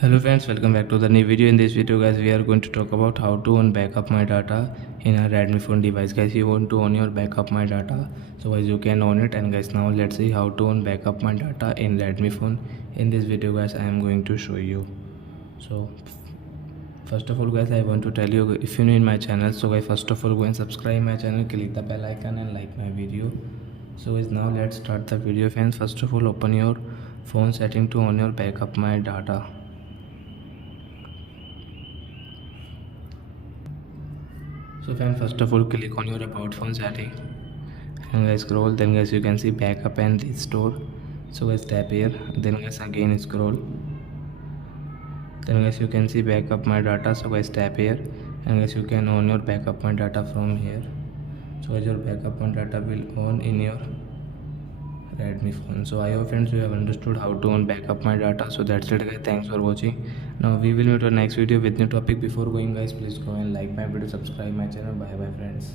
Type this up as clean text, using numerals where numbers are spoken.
Hello friends, welcome back to the new video. In this video guys, we are going to talk about how to own backup my data in a Redmi phone device. Guys, you want to own your backup my data, so guys you can own it. And guys, now let's see how to own backup my data in Redmi phone. In this video guys, I am going to show you. So first of all guys, I want to tell you, if you're new in my channel, so guys first of all go and subscribe my channel, click the bell icon and like my video. So guys, now let's start the video friends. First of all, open your phone setting to own your backup my data. So friend, first of all click on your about phone setting and guys scroll, then guys you can see backup and restore. So guys tap here, then guys again scroll, then guys you can see backup my data. So guys tap here and guys you can own your backup my data from here. So guys your backup my data will own in your Redmi phone. So I hope friends you have understood how to own backup my data. So that's it guys, thanks for watching. Now we will meet our next video with new topic. Before going guys, please go and like my video, subscribe my channel. Bye bye friends.